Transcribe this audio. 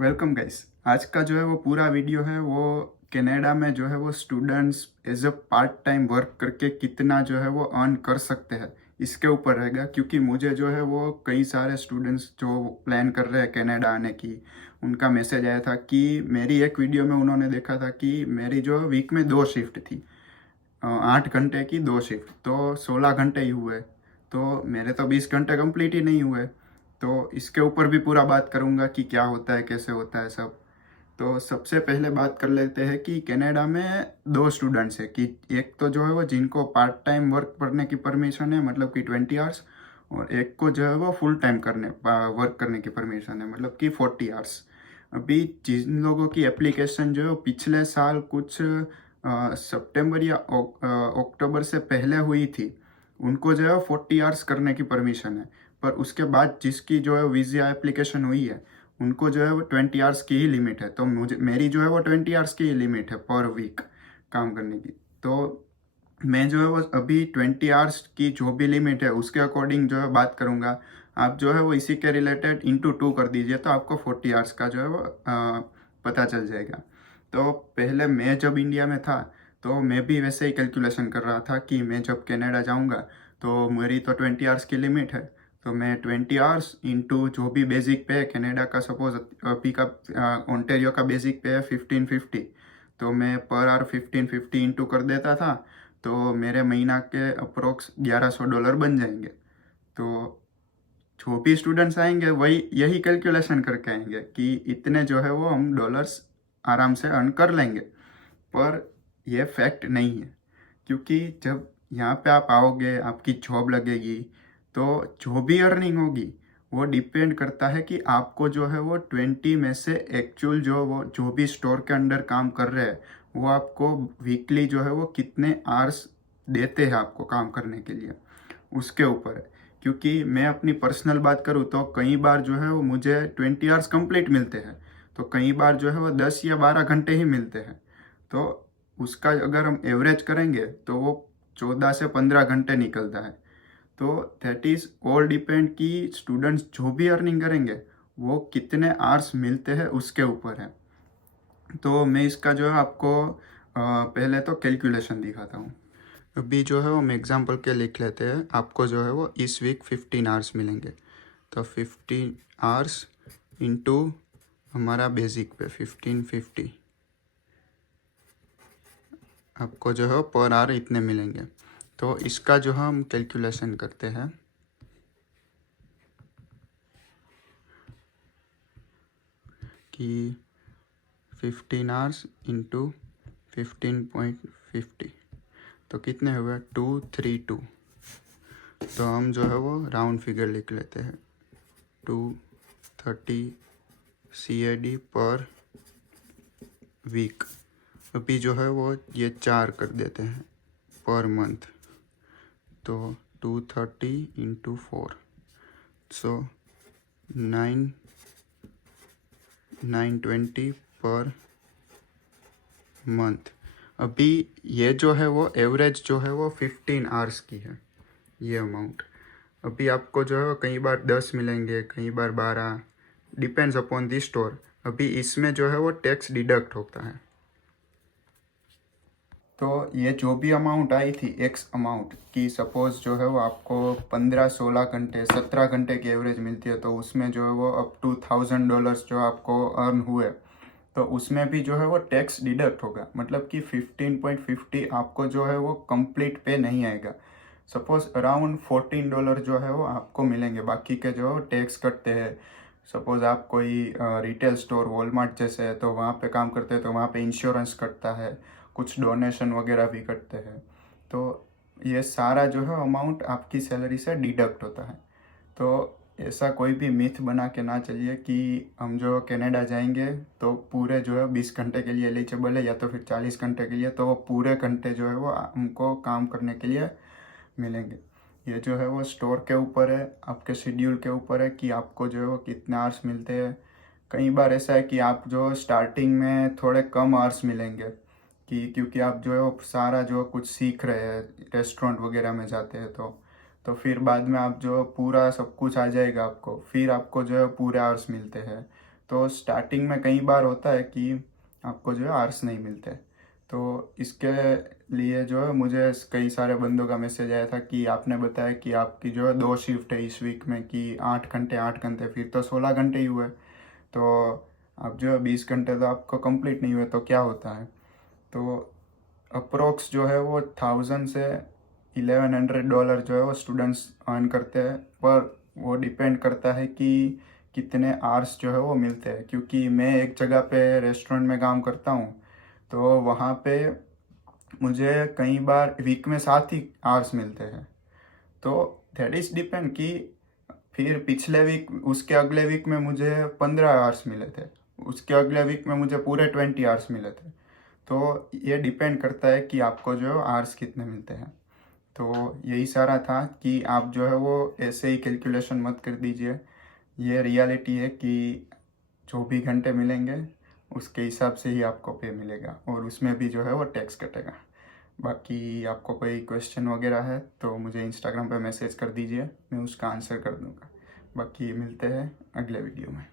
Welcome guys. आज का जो है वो पूरा वीडियो है वो कनाडा में जो है वो students as a part time work करके कितना जो है वो अर्न कर सकते हैं इसके ऊपर रहेगा। क्योंकि मुझे जो है वो कई सारे स्टूडेंट्स जो प्लान कर रहे हैं कनाडा आने की, उनका मैसेज आया था कि मेरी एक वीडियो में उन्होंने देखा था कि मेरी जो वीक में 2 शिफ्ट थी, 8 घंटे की 2 शिफ्ट, तो 16 घंटे ही हुए। तो मेरे तो 20 घंटे कंप्लीट ही नहीं हुए। तो इसके ऊपर भी पूरा बात करूँगा कि क्या होता है, कैसे होता है सब। तो सबसे पहले बात कर लेते हैं कि कनाडा में 2 स्टूडेंट्स है कि एक तो जो है वो जिनको पार्ट टाइम वर्क करने की परमिशन है, मतलब कि 20 आवर्स, और एक को जो है वो फुल टाइम वर्क करने की परमिशन है, मतलब कि 40 आवर्स। अभी जिन लोगों की एप्लीकेशन जो है वो पिछले साल कुछ सितंबर या अक्टूबर से पहले हुई थी, उनको जो है 40 आवर्स करने की परमिशन है। पर उसके बाद जिसकी जो है वीज़ा एप्लीकेशन हुई है, उनको जो है वो 20 आवर्स की ही लिमिट है। तो मेरी जो है वो 20 आवर्स की ही लिमिट है पर वीक काम करने की। तो मैं जो है वो अभी 20 आवर्स की जो भी लिमिट है उसके अकॉर्डिंग जो है बात करूँगा। आप जो है वो इसी के रिलेटेड इंटू 2 कर दीजिए तो आपको 40 आवर्स का जो है वो पता चल जाएगा। तो पहले मैं जब इंडिया में था तो मैं भी वैसे ही कैलकुलेशन कर रहा था कि मैं जब कनाडा जाऊंगा तो मेरी तो 20 आवर्स की लिमिट है। तो मैं 20 आवर्स इंटू जो भी बेसिक पे है कनाडा का, सपोज अभी का ओंटेरियो का बेसिक पे है 1550, तो मैं पर आवर 1550 इंटू कर देता था। तो मेरे महीना के अप्रोक्स $1100 बन जाएंगे। तो जो भी स्टूडेंट्स आएंगे वही यही कैलकुलेशन करके आएंगे कि इतने जो है वो हम डॉलर्स आराम से अर्न कर लेंगे। पर यह फैक्ट नहीं है, क्योंकि जब यहाँ पे आप आओगे, आपकी जॉब लगेगी, तो जो भी अर्निंग होगी वो डिपेंड करता है कि आपको जो है वो 20 में से एक्चुअल जो भी स्टोर के अंडर काम कर रहे हैं वो आपको वीकली जो है वो कितने आवर्स देते हैं आपको काम करने के लिए, उसके ऊपर है। क्योंकि मैं अपनी पर्सनल बात करूँ तो कई बार जो है वो मुझे 20 आवर्स कंप्लीट मिलते हैं, तो कई बार जो है वो 10 या 12 घंटे ही मिलते हैं। तो उसका अगर हम एवरेज करेंगे तो वो 14 से 15 घंटे निकलता है। तो दैट इज़ ऑल डिपेंड कि स्टूडेंट्स जो भी अर्निंग करेंगे वो कितने आवर्स मिलते हैं उसके ऊपर है। तो मैं इसका जो है आपको पहले तो कैलकुलेशन दिखाता हूँ। अभी जो है वो हम एग्जांपल के लिख लेते हैं। आपको जो है वो इस वीक 15 आवर्स मिलेंगे, तो 15 आवर्स इंटू हमारा बेसिक पे 1550, आपको जो है पर आवर इतने मिलेंगे। तो इसका जो है हम कैलकुलेशन करते हैं कि 15 आवर्स इंटू 15.50, तो कितने हुए 232। तो हम जो है वो राउंड फिगर लिख लेते हैं 230 CAD पर वीक। अभी जो है वो ये 4 कर देते हैं पर मंथ, तो 230 इंटू 4, सो 920 पर मंथ। अभी ये जो है वो एवरेज जो है वो 15 आवर्स की है ये अमाउंट। अभी आपको जो है वो कई बार 10 मिलेंगे, कई बार 12, डिपेंड्स अपॉन दी स्टोर। अभी इसमें जो है वो टैक्स डिडक्ट होता है। तो ये जो भी अमाउंट आई थी, एक्स अमाउंट की, सपोज जो है वो आपको 15-16 घंटे 17 घंटे की एवरेज मिलती है, तो उसमें जो है वो अप टू $1000 जो आपको अर्न हुए, तो उसमें भी जो है वो टैक्स डिडक्ट होगा। मतलब कि 15.50 आपको जो है वो कंप्लीट पे नहीं आएगा। सपोज अराउंड $14 जो है वो आपको मिलेंगे, बाकी के जो टैक्स कटते हैं। सपोज आप कोई रिटेल स्टोर वॉलमार्ट जैसे है तो वहाँ पे काम करते हैं, तो वहाँ पे इंश्योरेंस कटता है, कुछ डोनेशन वगैरह भी कटते हैं। तो ये सारा जो है अमाउंट आपकी सैलरी से डिडक्ट होता है। तो ऐसा कोई भी मिथ बना के ना चलिए कि हम जो कनाडा जाएंगे तो पूरे जो है 20 घंटे के लिए एलिजिबल है, या तो फिर 40 घंटे के लिए, तो वो पूरे घंटे जो है वो हमको काम करने के लिए मिलेंगे। ये जो है वो स्टोर के ऊपर है, आपके शेड्यूल के ऊपर है कि आपको जो है वो कितने आवर्स मिलते हैं। कई बार ऐसा है कि आप जो स्टार्टिंग में थोड़े कम आवर्स मिलेंगे, कि क्योंकि आप जो है वो सारा जो कुछ सीख रहे हैं, रेस्टोरेंट वगैरह में जाते हैं, तो फिर बाद में आप जो पूरा सब कुछ आ जाएगा आपको, फिर आपको जो है पूरे आवर्स मिलते हैं। तो स्टार्टिंग में कई बार होता है कि आपको जो है आवर्स नहीं मिलते। तो इसके लिए जो है मुझे कई सारे बंदों का मैसेज आया था कि आपने बताया कि आपकी जो है 2 शिफ्ट है इस वीक में, कि 8 घंटे फिर तो 16 घंटे ही हुए। तो अब जो है 20 घंटे तो आपको कंप्लीट नहीं हुए, तो क्या होता है? तो अप्रोक्स जो है वो 1000 से $1100 जो है वो स्टूडेंट्स अर्न करते हैं, पर वो डिपेंड करता है कि कितने आवर्स जो है वो मिलते हैं। क्योंकि मैं एक जगह पे रेस्टोरेंट में काम करता हूँ, तो वहाँ पे मुझे कई बार वीक में 7 ही आवर्स मिलते हैं। तो दैट इज़ डिपेंड कि फिर पिछले वीक, उसके अगले वीक में मुझे 15 आवर्स मिले थे, उसके अगले वीक में मुझे पूरे 20 आवर्स मिले थे। तो ये डिपेंड करता है कि आपको जो है आवर्स कितने मिलते हैं। तो यही सारा था कि आप जो है वो ऐसे ही कैलकुलेशन मत कर दीजिए। ये रियलिटी है कि जो भी घंटे मिलेंगे उसके हिसाब से ही आपको पे मिलेगा, और उसमें भी जो है वो टैक्स कटेगा। बाकी आपको कोई क्वेश्चन वगैरह है तो मुझे इंस्टाग्राम पे मैसेज कर दीजिए, मैं उसका आंसर कर दूंगा। बाकी मिलते हैं अगले वीडियो में।